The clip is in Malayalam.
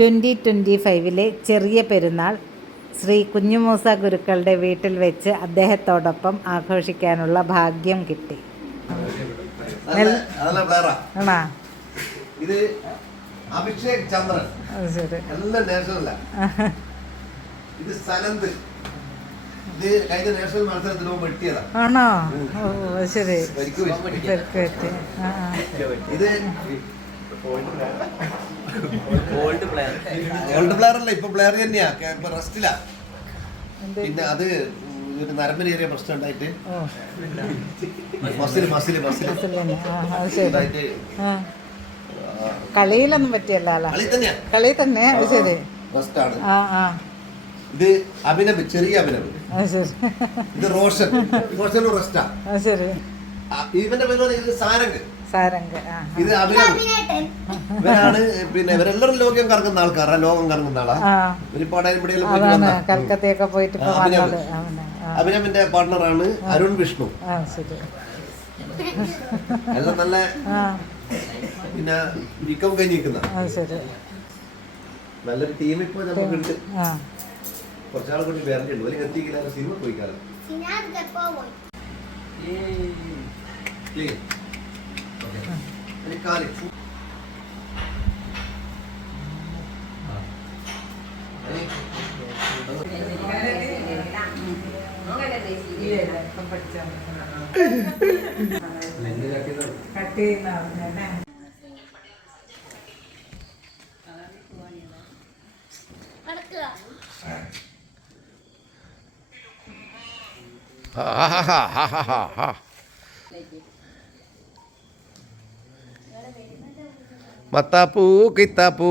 2025 ചെറിയ പെരുന്നാൾ ശ്രീ കുഞ്ഞുമൂസ ഗുരുക്കളുടെ വീട്ടിൽ വെച്ച് അദ്ദേഹത്തോടൊപ്പം ആഘോഷിക്കാനുള്ള ഭാഗ്യം കിട്ടി. ഇത് അഭിഷേക് ചന്ദ്രൻ, എല്ലാം നാഷണല. ഇത് സനന്ത്, ഇത് കഴിഞ്ഞ നാഷണൽ മത്സരത്തിലോ വെട്ടിയതാ. ആണോ? ഓ ശരി. ഇത് ഓൾഡ് പ്ലെയർ അല്ല, ഇപ്പൊ പ്ലെയർ തന്നെയാ, ഇപ്പൊ റെസ്റ്റിലാ. പിന്നെ അത് ഒരു നരമ്പിനേറിയ പ്രശ്നം ഉണ്ടായിട്ട് കളിയിലൊന്നും പറ്റിയല്ല. കളി തന്നെ. ശരി. റെസ്റ്റാണ്. ഇത് അഭിനവ്, ചെറിയ അഭിനവ്. ഇത് റോഷൻ, റോഷനും റെസ്റ്റാ. ശരി. ഇവന്റെ പേര് ഇത് സാരംഗ്. ഇത് അഭിനവ്. ഇവരാണ് പിന്നെ ഇവരെല്ലാവരും ലോകം കറങ്ങുന്ന ആൾക്കാരാ, ലോകം കറങ്ങുന്ന ആളാ. കൽക്കത്തയൊക്കെ പോയിട്ട് അഭിനവിന്റെ പാർട്ണറാണ് അരുൺ വിഷ്ണു. എല്ലാം നല്ല പിന്നെ വിക്കം കഴിഞ്ഞിരിക്കുന്ന നല്ലൊരു ടീം ഇപ്പൊ നമുക്കുണ്ട്. കുറച്ചാൾ കൂടി വേറെയുണ്ട്. വലിയ എത്തിക്കില്ല, സിനിമ പോയിക്കാലം. Matapu, kita pu.